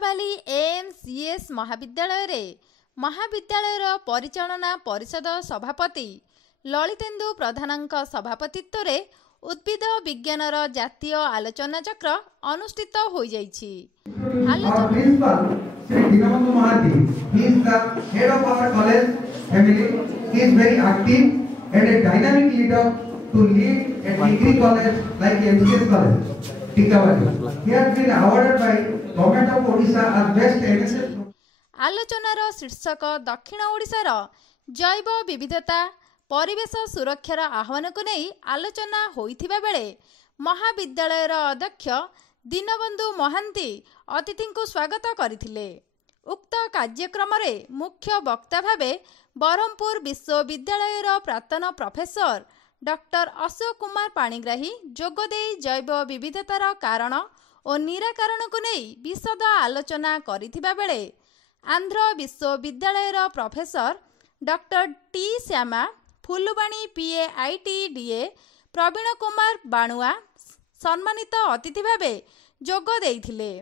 कोलाबाली एएमसीएस महाविद्यालय रे महाविद्यालयर परिचालना परिषद सभापति ललितेन्दु प्रधानक सभापतित्व रे उद्भिद विज्ञानर जातीय आलोचना चक्र अनुष्ठित हो जाइछि। to lead a degree college like MCS College, Tikavali. He has been awarded by Government of Odisha as best NSS. आलोचनार शीर्षक दक्षिण ओडिशार जैव विविधता परिवेश सुरक्षार आह्वान को नहीं आलोचना होइथिबा बेले महाविद्यालयर अध्यक्ष दीनबंधु महांती अतिथि को स्वागत करथिले। उक्त कार्यक्रम रे मुख्य वक्ता भावे बरहमपुर विश्वविद्यालयर प्राक्तन प्रोफेसर डॉक्टर अशोक कुमार पाणिग्राही जोगदे जैव विविधतार कारण और निराकरण को नहीं विशद आलोचना करिथिबा बेले आंध्र विश्वविद्यालयर professor doctor T Shyama Phulbani PAITDA Praveen Kumar Banua सम्मानित अतिथि भावे जोग देइथिले।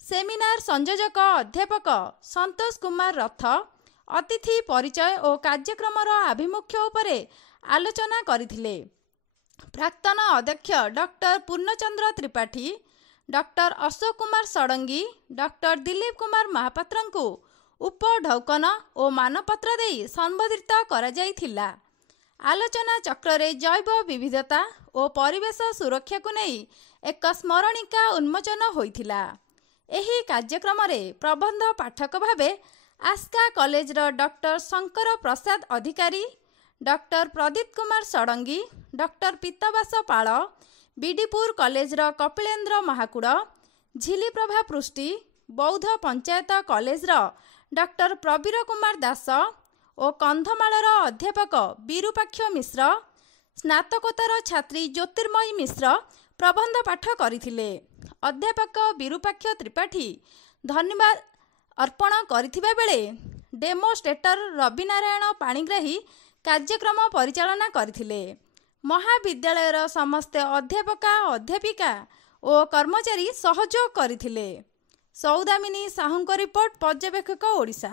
सेमिनार संयोजक अध्यापक संतोष कुमार रथ अतिथि परिचय और कार्यक्रमर आभिमुख्य उपरे आलोचना करथिले। प्राक्तन अध्यक्ष डॉक्टर पूर्णचंद्र त्रिपाठी डॉक्टर अशोक कुमार षडंगी डॉक्टर दिलीप कुमार महापात्र को उपढौकन और मानपत्र देई संबोधित करा जाइथिला। आलोचना चक्र रे जैव विविधता और परिवेश सुरक्षा को नहीं एक स्मरणिका उन्मोचन होइथिला। एही कार्यक्रम रे प्रबंध पाठक भावे आस्का कॉलेज रो डॉक्टर शंकर प्रसाद अधिकारी डॉक्टर प्रदीप कुमार षडंगी डॉक्टर पीतवास पाल बीडीपुर कॉलेज रो कपिलेन्द्र महाकुड़ झिलीप्रभा पृष्टि बौद्ध पंचायत कॉलेज रो डॉक्टर प्रवीर कुमार दास और कंधमालर अध्यापक विरूपाक्ष मिश्र स्नातकोत्तर छात्री ज्योतिर्मयी मिश्र प्रबंध पाठ करथिले। अध्यापक विरूपाक्ष त्रिपाठी धन्यवाद अर्पण करथिबा बेले डेमोस्ट्रेटर रविनारायण पाणिग्राही कार्यक्रम परिचालना करथिले। महाविद्यालयर समस्त अध्यापका अध्यापिका और कर्मचारी सहयोग करथिले। सौदामिनी साहुंको रिपोर्ट पर्यवेक्षक ओडिशा।